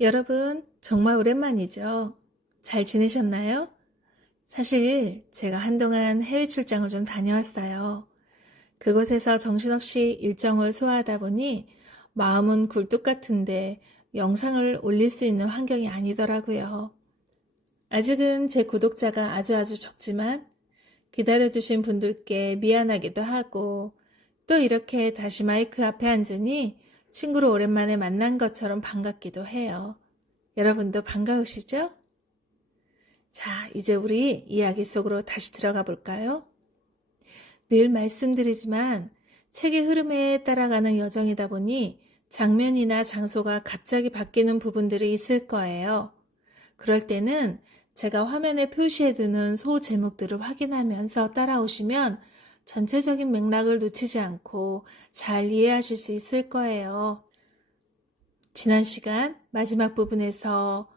여러분, 정말 오랜만이죠? 잘 지내셨나요? 사실 제가 한동안 해외 출장을 좀 다녀왔어요. 그곳에서 정신없이 일정을 소화하다 보니 마음은 굴뚝 같은데 영상을 올릴 수 있는 환경이 아니더라고요. 아직은 제 구독자가 아주 적지만 기다려주신 분들께 미안하기도 하고 또 이렇게 다시 마이크 앞에 앉으니 친구를 오랜만에 만난 것처럼 반갑기도 해요. 여러분도 반가우시죠? 자, 이제 우리 이야기 속으로 다시 들어가 볼까요? 늘 말씀드리지만 책의 흐름에 따라가는 여정이다 보니 장면이나 장소가 갑자기 바뀌는 부분들이 있을 거예요. 그럴 때는 제가 화면에 표시해두는 소 제목들을 확인하면서 따라오시면 전체적인 맥락을 놓치지 않고 잘 이해하실 수 있을 거예요. 지난 시간 마지막 부분에서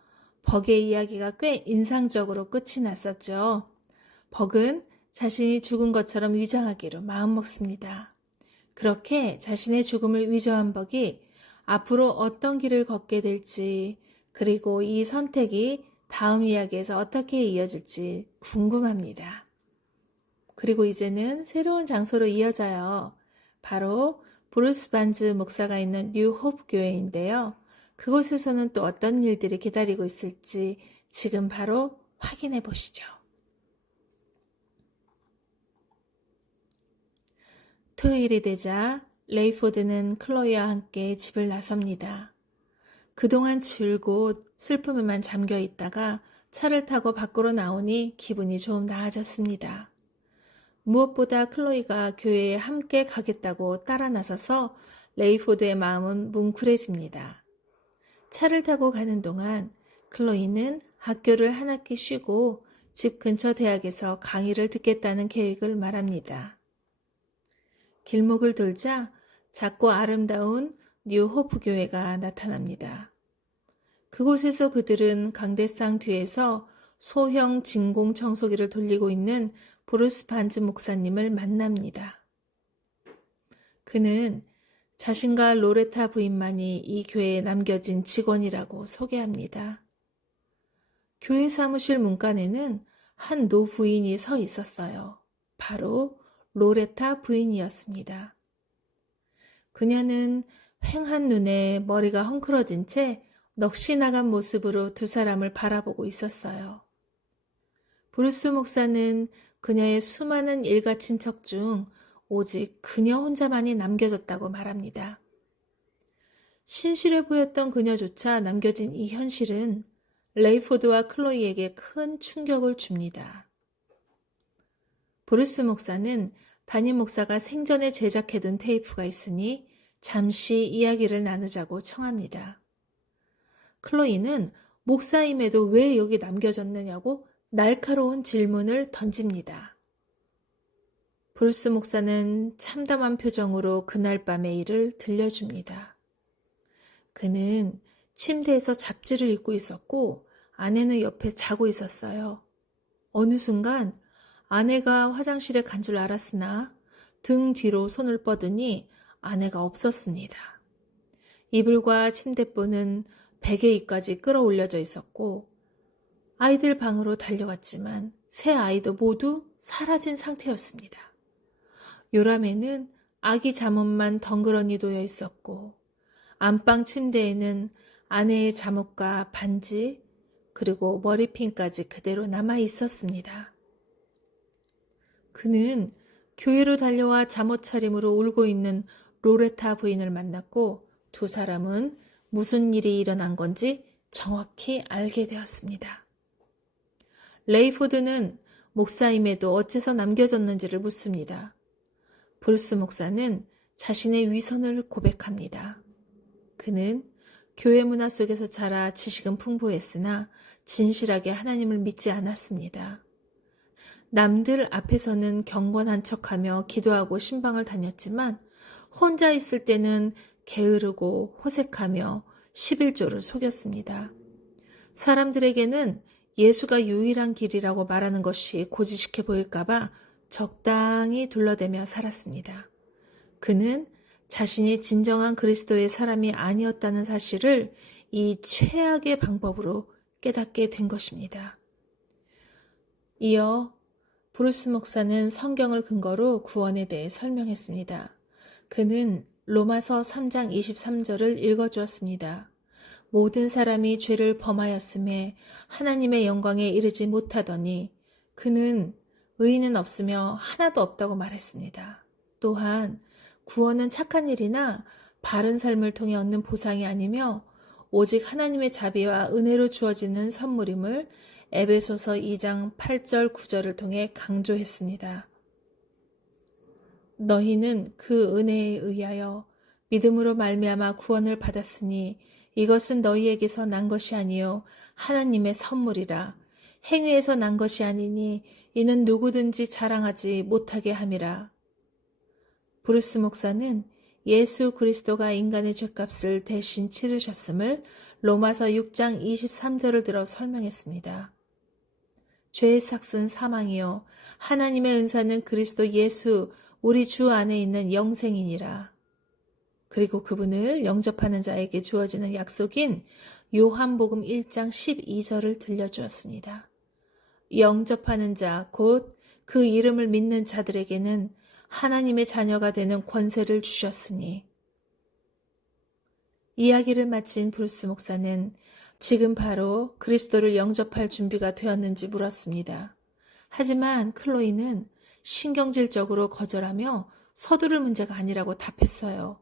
벅의 이야기가 꽤 인상적으로 끝이 났었죠. 벅은 자신이 죽은 것처럼 위장하기로 마음먹습니다. 그렇게 자신의 죽음을 위조한 벅이 앞으로 어떤 길을 걷게 될지, 그리고 이 선택이 다음 이야기에서 어떻게 이어질지 궁금합니다. 그리고 이제는 새로운 장소로 이어져요. 바로 브루스 반즈 목사가 있는 뉴 호프 교회인데요. 그곳에서는 또 어떤 일들이 기다리고 있을지 지금 바로 확인해 보시죠. 토요일이 되자 레이포드는 클로이와 함께 집을 나섭니다. 그동안 줄곧 슬픔에만 잠겨 있다가 차를 타고 밖으로 나오니 기분이 좀 나아졌습니다. 무엇보다 클로이가 교회에 함께 가겠다고 따라 나서서 레이포드의 마음은 뭉클해집니다. 차를 타고 가는 동안 클로이는 학교를 한 학기 쉬고 집 근처 대학에서 강의를 듣겠다는 계획을 말합니다. 길목을 돌자 작고 아름다운 뉴 호프 교회가 나타납니다. 그곳에서 그들은 강대상 뒤에서 소형 진공 청소기를 돌리고 있는 브루스 반즈 목사님을 만납니다. 그는 자신과 로레타 부인만이 이 교회에 남겨진 직원이라고 소개합니다. 교회 사무실 문간에는 한 노부인이 서 있었어요. 바로 로레타 부인이었습니다. 그녀는 휑한 눈에 머리가 헝클어진 채 넋이 나간 모습으로 두 사람을 바라보고 있었어요. 브루스 목사는 그녀의 수많은 일가 친척 중 오직 그녀 혼자만이 남겨졌다고 말합니다. 신실해 보였던 그녀조차 남겨진 이 현실은 레이포드와 클로이에게 큰 충격을 줍니다. 브루스 목사는 담임 목사가 생전에 제작해둔 테이프가 있으니 잠시 이야기를 나누자고 청합니다. 클로이는 목사임에도 왜 여기 남겨졌느냐고 날카로운 질문을 던집니다. 브루스 목사는 참담한 표정으로 그날 밤의 일을 들려줍니다. 그는 침대에서 잡지를 읽고 있었고 아내는 옆에 자고 있었어요. 어느 순간 아내가 화장실에 간 줄 알았으나 등 뒤로 손을 뻗으니 아내가 없었습니다. 이불과 침대보는 베개 위까지 끌어올려져 있었고 아이들 방으로 달려갔지만 세 아이도 모두 사라진 상태였습니다. 요람에는 아기 잠옷만 덩그러니 놓여 있었고 안방 침대에는 아내의 잠옷과 반지 그리고 머리핀까지 그대로 남아 있었습니다. 그는 교회로 달려와 잠옷 차림으로 울고 있는 로레타 부인을 만났고 두 사람은 무슨 일이 일어난 건지 정확히 알게 되었습니다. 레이포드는 목사임에도 어째서 남겨졌는지를 묻습니다. 브루스 목사는 자신의 위선을 고백합니다. 그는 교회 문화 속에서 자라 지식은 풍부했으나 진실하게 하나님을 믿지 않았습니다. 남들 앞에서는 경건한 척하며 기도하고 신방을 다녔지만 혼자 있을 때는 게으르고 호색하며 11조를 속였습니다. 사람들에게는 예수가 유일한 길이라고 말하는 것이 고지식해 보일까봐 적당히 둘러대며 살았습니다. 그는 자신이 진정한 그리스도의 사람이 아니었다는 사실을 이 최악의 방법으로 깨닫게 된 것입니다. 이어 브루스 목사는 성경을 근거로 구원에 대해 설명했습니다. 그는 로마서 3장 23절을 읽어주었습니다. 모든 사람이 죄를 범하였음에 하나님의 영광에 이르지 못하더니 그는 의인은 없으며 하나도 없다고 말했습니다. 또한 구원은 착한 일이나 바른 삶을 통해 얻는 보상이 아니며 오직 하나님의 자비와 은혜로 주어지는 선물임을 에베소서 2장 8절 9절을 통해 강조했습니다. 너희는 그 은혜에 의하여 믿음으로 말미암아 구원을 받았으니 이것은 너희에게서 난 것이 아니요 하나님의 선물이라. 행위에서 난 것이 아니니 이는 누구든지 자랑하지 못하게 함이라. 브루스 목사는 예수 그리스도가 인간의 죄값을 대신 치르셨음을 로마서 6장 23절을 들어 설명했습니다. 죄의 삭은 사망이요 하나님의 은사는 그리스도 예수 우리 주 안에 있는 영생이니라. 그리고 그분을 영접하는 자에게 주어지는 약속인 요한복음 1장 12절을 들려주었습니다. 영접하는 자, 곧 그 이름을 믿는 자들에게는 하나님의 자녀가 되는 권세를 주셨으니. 이야기를 마친 브루스 목사는 지금 바로 그리스도를 영접할 준비가 되었는지 물었습니다. 하지만 클로이는 신경질적으로 거절하며 서두를 문제가 아니라고 답했어요.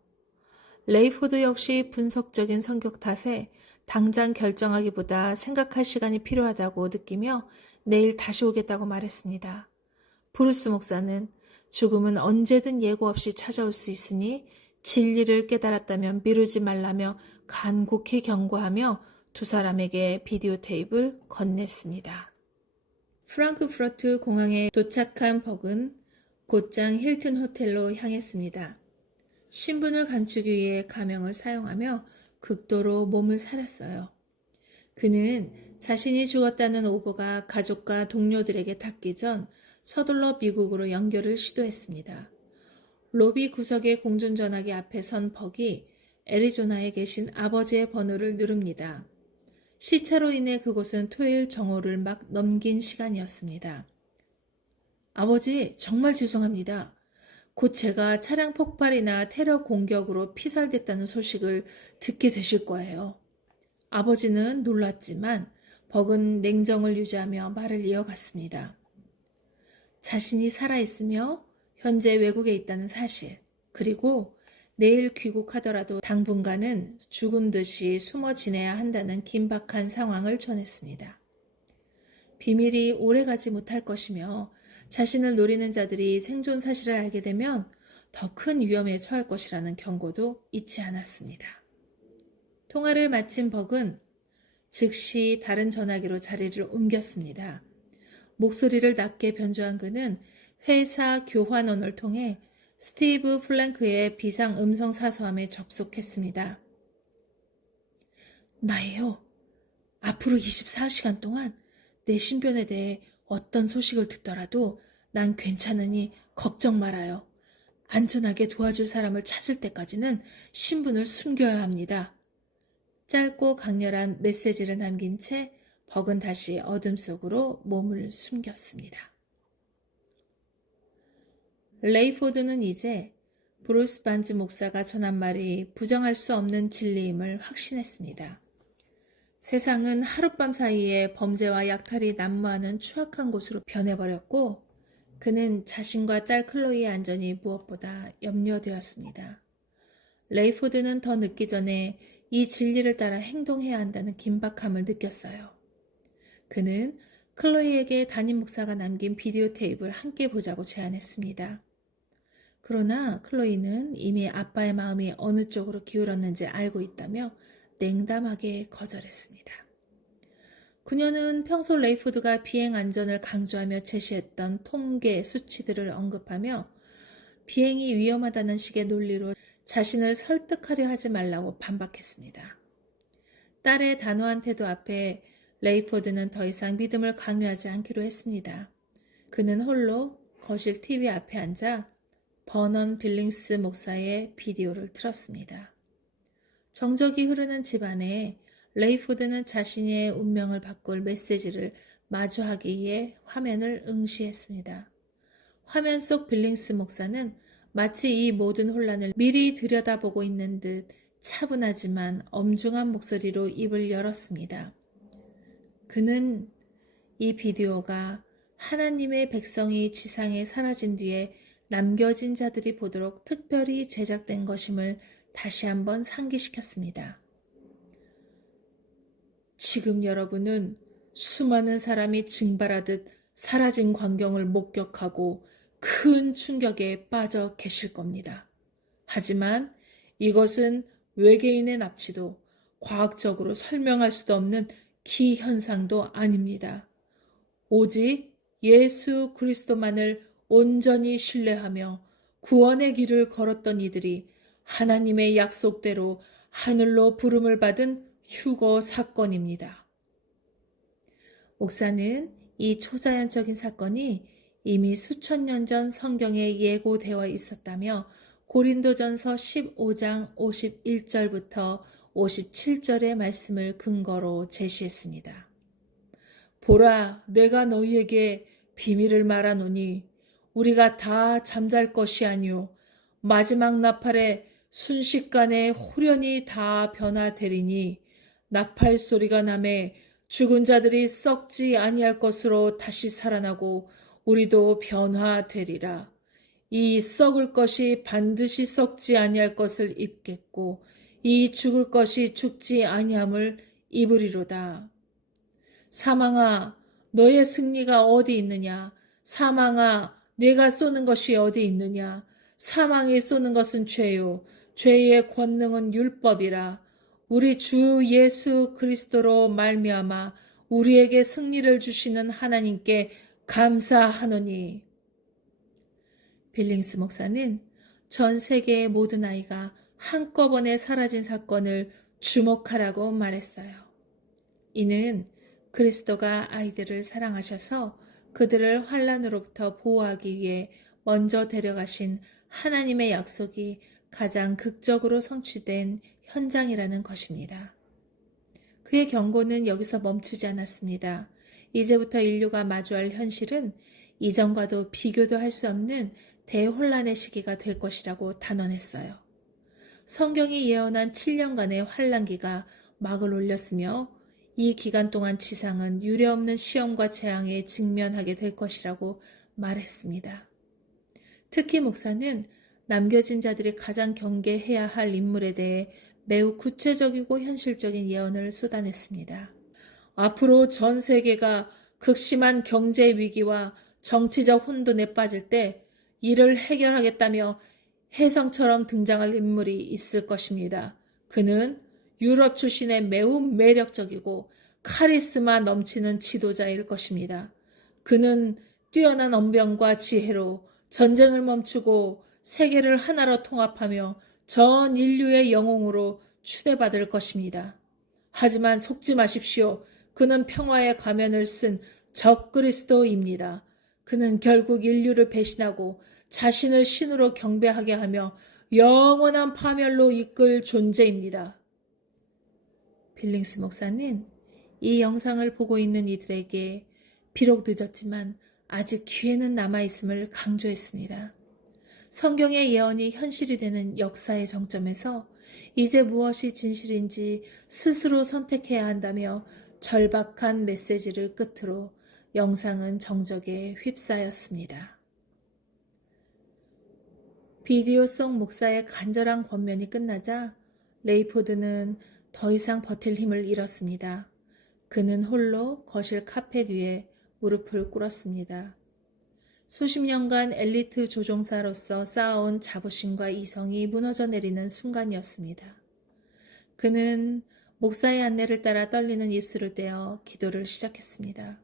레이포드 역시 분석적인 성격 탓에 당장 결정하기보다 생각할 시간이 필요하다고 느끼며 내일 다시 오겠다고 말했습니다. 브루스 목사는 죽음은 언제든 예고 없이 찾아올 수 있으니 진리를 깨달았다면 미루지 말라며 간곡히 경고하며 두 사람에게 비디오 테이프를 건넸습니다. 프랑크푸르트 공항에 도착한 벅은 곧장 힐튼 호텔로 향했습니다. 신분을 감추기 위해 가명을 사용하며 극도로 몸을 사렸어요. 그는 자신이 죽었다는 오보가 가족과 동료들에게 닿기 전 서둘러 미국으로 연결을 시도했습니다. 로비 구석의 공중전화기 앞에 선 벅이 애리조나에 계신 아버지의 번호를 누릅니다. 시차로 인해 그곳은 토요일 정오를 막 넘긴 시간이었습니다. 아버지, 정말 죄송합니다. 곧 제가 차량 폭발이나 테러 공격으로 피살됐다는 소식을 듣게 되실 거예요. 아버지는 놀랐지만 벅은 냉정을 유지하며 말을 이어갔습니다. 자신이 살아있으며 현재 외국에 있다는 사실, 그리고 내일 귀국하더라도 당분간은 죽은 듯이 숨어 지내야 한다는 긴박한 상황을 전했습니다. 비밀이 오래가지 못할 것이며 자신을 노리는 자들이 생존 사실을 알게 되면 더 큰 위험에 처할 것이라는 경고도 잊지 않았습니다. 통화를 마친 벅은 즉시 다른 전화기로 자리를 옮겼습니다. 목소리를 낮게 변조한 그는 회사 교환원을 통해 스티브 플랭크의 비상 음성 사서함에 접속했습니다. 나예요. 앞으로 24시간 동안 내 신변에 대해 어떤 소식을 듣더라도 난 괜찮으니 걱정 말아요. 안전하게 도와줄 사람을 찾을 때까지는 신분을 숨겨야 합니다. 짧고 강렬한 메시지를 남긴 채 벅은 다시 어둠 속으로 몸을 숨겼습니다. 레이포드는 이제 브루스 반즈 목사가 전한 말이 부정할 수 없는 진리임을 확신했습니다. 세상은 하룻밤 사이에 범죄와 약탈이 난무하는 추악한 곳으로 변해버렸고 그는 자신과 딸 클로이의 안전이 무엇보다 염려되었습니다. 레이포드는 더 늦기 전에 이 진리를 따라 행동해야 한다는 긴박함을 느꼈어요. 그는 클로이에게 담임 목사가 남긴 비디오 테이프를 함께 보자고 제안했습니다. 그러나 클로이는 이미 아빠의 마음이 어느 쪽으로 기울었는지 알고 있다며 냉담하게 거절했습니다. 그녀는 평소 레이포드가 비행 안전을 강조하며 제시했던 통계 수치들을 언급하며 비행이 위험하다는 식의 논리로 자신을 설득하려 하지 말라고 반박했습니다. 딸의 단호한 태도 앞에 레이포드는 더 이상 믿음을 강요하지 않기로 했습니다. 그는 홀로 거실 TV 앞에 앉아 버넌 빌링스 목사의 비디오를 틀었습니다. 정적이 흐르는 집안에 레이포드는 자신의 운명을 바꿀 메시지를 마주하기 위해 화면을 응시했습니다. 화면 속 빌링스 목사는 마치 이 모든 혼란을 미리 들여다보고 있는 듯 차분하지만 엄중한 목소리로 입을 열었습니다. 그는 이 비디오가 하나님의 백성이 지상에 사라진 뒤에 남겨진 자들이 보도록 특별히 제작된 것임을 다시 한번 상기시켰습니다. 지금 여러분은 수많은 사람이 증발하듯 사라진 광경을 목격하고 큰 충격에 빠져 계실 겁니다. 하지만 이것은 외계인의 납치도 과학적으로 설명할 수도 없는 기현상도 아닙니다. 오직 예수 그리스도만을 온전히 신뢰하며 구원의 길을 걸었던 이들이 하나님의 약속대로 하늘로 부름을 받은 휴거 사건입니다. 목사는 이 초자연적인 사건이 이미 수천 년 전 성경에 예고되어 있었다며 고린도전서 15장 51절부터 57절의 말씀을 근거로 제시했습니다. 보라, 내가 너희에게 비밀을 말하노니 우리가 다 잠잘 것이 아니요 마지막 나팔에 순식간에 홀연히 다 변화되리니 나팔 소리가 나매 죽은 자들이 썩지 아니할 것으로 다시 살아나고 우리도 변화되리라. 이 썩을 것이 반드시 썩지 아니할 것을 입겠고 이 죽을 것이 죽지 아니함을 입으리로다. 사망아, 너의 승리가 어디 있느냐? 사망아, 내가 쏘는 것이 어디 있느냐? 사망이 쏘는 것은 죄요. 죄의 권능은 율법이라. 우리 주 예수 그리스도로 말미암아 우리에게 승리를 주시는 하나님께 감사하노니. 빌링스 목사는 전 세계의 모든 아이가 한꺼번에 사라진 사건을 주목하라고 말했어요. 이는 그리스도가 아이들을 사랑하셔서 그들을 환난으로부터 보호하기 위해 먼저 데려가신 하나님의 약속이 가장 극적으로 성취된 현장이라는 것입니다. 그의 경고는 여기서 멈추지 않았습니다. 이제부터 인류가 마주할 현실은 이전과도 비교도 할 수 없는 대혼란의 시기가 될 것이라고 단언했어요. 성경이 예언한 7년간의 환란기가 막을 올렸으며 이 기간 동안 지상은 유례없는 시험과 재앙에 직면하게 될 것이라고 말했습니다. 특히 목사는 남겨진 자들이 가장 경계해야 할 인물에 대해 매우 구체적이고 현실적인 예언을 쏟아냈습니다. 앞으로 전 세계가 극심한 경제 위기와 정치적 혼돈에 빠질 때 이를 해결하겠다며 혜성처럼 등장할 인물이 있을 것입니다. 그는 유럽 출신의 매우 매력적이고 카리스마 넘치는 지도자일 것입니다. 그는 뛰어난 언변과 지혜로 전쟁을 멈추고 세계를 하나로 통합하며 전 인류의 영웅으로 추대받을 것입니다. 하지만 속지 마십시오. 그는 평화의 가면을 쓴 적그리스도입니다. 그는 결국 인류를 배신하고 자신을 신으로 경배하게 하며 영원한 파멸로 이끌 존재입니다. 빌링스 목사는 이 영상을 보고 있는 이들에게 비록 늦었지만 아직 기회는 남아있음을 강조했습니다. 성경의 예언이 현실이 되는 역사의 정점에서 이제 무엇이 진실인지 스스로 선택해야 한다며 절박한 메시지를 끝으로 영상은 정적에 휩싸였습니다. 비디오 속 목사의 간절한 권면이 끝나자 레이포드는 더 이상 버틸 힘을 잃었습니다. 그는 홀로 거실 카펫 위에 무릎을 꿇었습니다. 수십 년간 엘리트 조종사로서 쌓아온 자부심과 이성이 무너져 내리는 순간이었습니다. 그는 목사의 안내를 따라 떨리는 입술을 떼어 기도를 시작했습니다.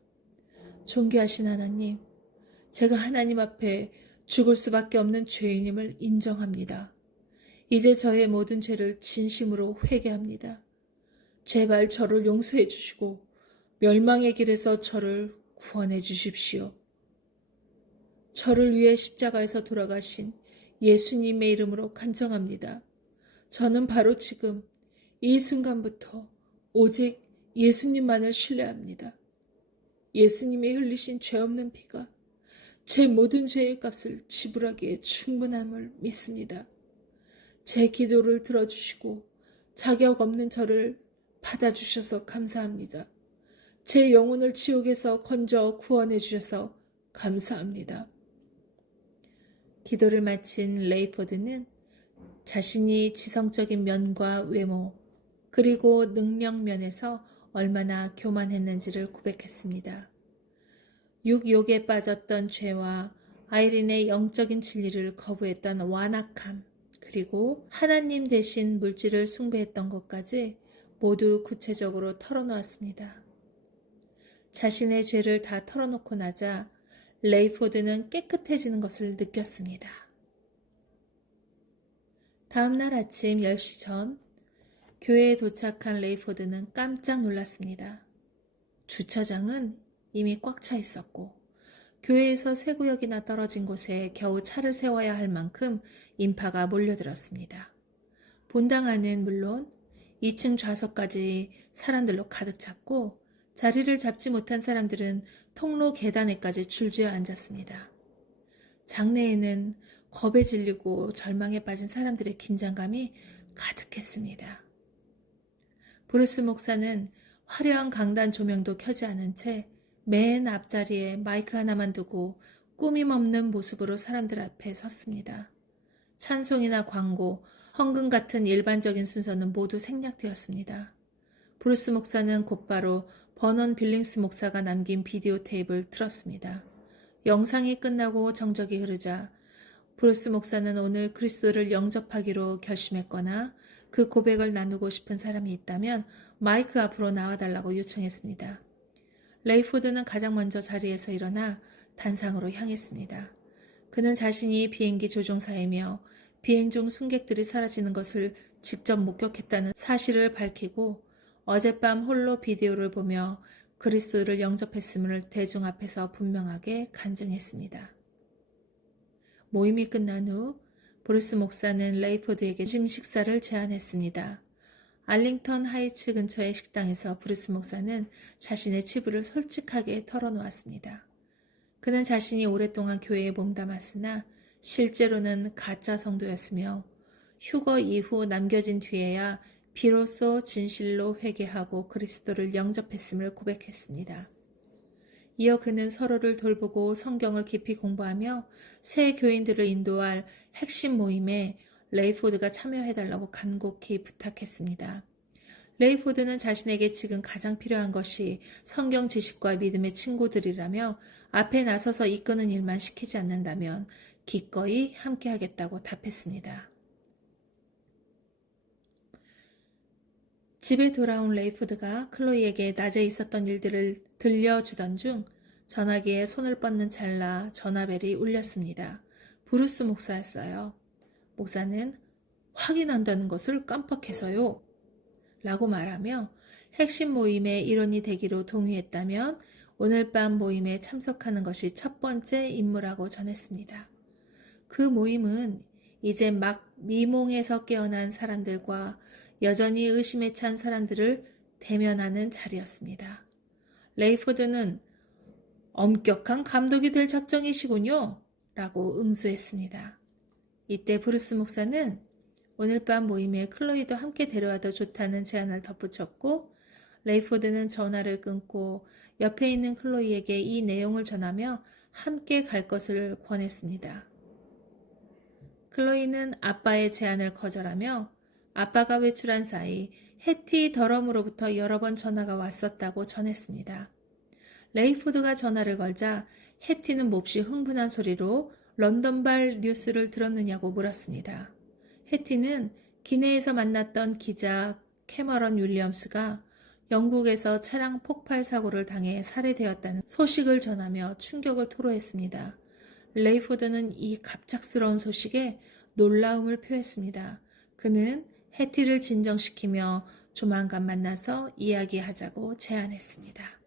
존귀하신 하나님, 제가 하나님 앞에 죽을 수밖에 없는 죄인임을 인정합니다. 이제 저의 모든 죄를 진심으로 회개합니다. 제발 저를 용서해 주시고 멸망의 길에서 저를 구원해 주십시오. 저를 위해 십자가에서 돌아가신 예수님의 이름으로 간청합니다. 저는 바로 지금 이 순간부터 오직 예수님만을 신뢰합니다. 예수님이 흘리신 죄 없는 피가 제 모든 죄의 값을 지불하기에 충분함을 믿습니다. 제 기도를 들어주시고 자격 없는 저를 받아주셔서 감사합니다. 제 영혼을 지옥에서 건져 구원해 주셔서 감사합니다. 기도를 마친 레이포드는 자신이 지성적인 면과 외모, 그리고 능력 면에서 얼마나 교만했는지를 고백했습니다. 육욕에 빠졌던 죄와 아이린의 영적인 진리를 거부했던 완악함, 그리고 하나님 대신 물질을 숭배했던 것까지 모두 구체적으로 털어놓았습니다. 자신의 죄를 다 털어놓고 나자 레이포드는 깨끗해지는 것을 느꼈습니다. 다음 날 아침 10시 전 교회에 도착한 레이포드는 깜짝 놀랐습니다. 주차장은 이미 꽉 차 있었고 교회에서 세 구역이나 떨어진 곳에 겨우 차를 세워야 할 만큼 인파가 몰려들었습니다. 본당 안은 물론 2층 좌석까지 사람들로 가득 찼고 자리를 잡지 못한 사람들은 통로 계단에까지 줄지어 앉았습니다. 장내에는 겁에 질리고 절망에 빠진 사람들의 긴장감이 가득했습니다. 브루스 목사는 화려한 강단 조명도 켜지 않은 채 맨 앞자리에 마이크 하나만 두고 꾸밈 없는 모습으로 사람들 앞에 섰습니다. 찬송이나 광고, 헌금 같은 일반적인 순서는 모두 생략되었습니다. 브루스 목사는 곧바로 버넌 빌링스 목사가 남긴 비디오 테이프를 틀었습니다. 영상이 끝나고 정적이 흐르자 브루스 목사는 오늘 그리스도를 영접하기로 결심했거나 그 고백을 나누고 싶은 사람이 있다면 마이크 앞으로 나와달라고 요청했습니다. 레이포드는 가장 먼저 자리에서 일어나 단상으로 향했습니다. 그는 자신이 비행기 조종사이며 비행 중 승객들이 사라지는 것을 직접 목격했다는 사실을 밝히고 어젯밤 홀로 비디오를 보며 그리스도를 영접했음을 대중 앞에서 분명하게 간증했습니다. 모임이 끝난 후 브루스 목사는 레이포드에게 점심 식사를 제안했습니다. 알링턴 하이츠 근처의 식당에서 브루스 목사는 자신의 치부를 솔직하게 털어놓았습니다. 그는 자신이 오랫동안 교회에 몸담았으나 실제로는 가짜 성도였으며 휴거 이후 남겨진 뒤에야 비로소 진실로 회개하고 그리스도를 영접했음을 고백했습니다. 이어 그는 서로를 돌보고 성경을 깊이 공부하며 새 교인들을 인도할 핵심 모임에 레이포드가 참여해달라고 간곡히 부탁했습니다. 레이포드는 자신에게 지금 가장 필요한 것이 성경 지식과 믿음의 친구들이라며 앞에 나서서 이끄는 일만 시키지 않는다면 기꺼이 함께하겠다고 답했습니다. 집에 돌아온 레이포드가 클로이에게 낮에 있었던 일들을 들려주던 중 전화기에 손을 뻗는 찰나 전화벨이 울렸습니다. 브루스 목사였어요. 목사는 확인한다는 것을 깜빡해서요. 라고 말하며 핵심 모임의 일원이 되기로 동의했다면 오늘 밤 모임에 참석하는 것이 첫 번째 임무라고 전했습니다. 그 모임은 이제 막 미몽에서 깨어난 사람들과 여전히 의심에 찬 사람들을 대면하는 자리였습니다. 레이포드는 엄격한 감독이 될 작정이시군요. 라고 응수했습니다. 이때 브루스 목사는 오늘 밤 모임에 클로이도 함께 데려와도 좋다는 제안을 덧붙였고 레이포드는 전화를 끊고 옆에 있는 클로이에게 이 내용을 전하며 함께 갈 것을 권했습니다. 클로이는 아빠의 제안을 거절하며 아빠가 외출한 사이 해티 더럼으로부터 여러 번 전화가 왔었다고 전했습니다. 레이포드가 전화를 걸자 해티는 몹시 흥분한 소리로 런던발 뉴스를 들었느냐고 물었습니다. 해티는 기내에서 만났던 기자 캐머런 윌리엄스가 영국에서 차량 폭발 사고를 당해 살해되었다는 소식을 전하며 충격을 토로했습니다. 레이포드는 이 갑작스러운 소식에 놀라움을 표했습니다. 그는 해티를 진정시키며 조만간 만나서 이야기하자고 제안했습니다.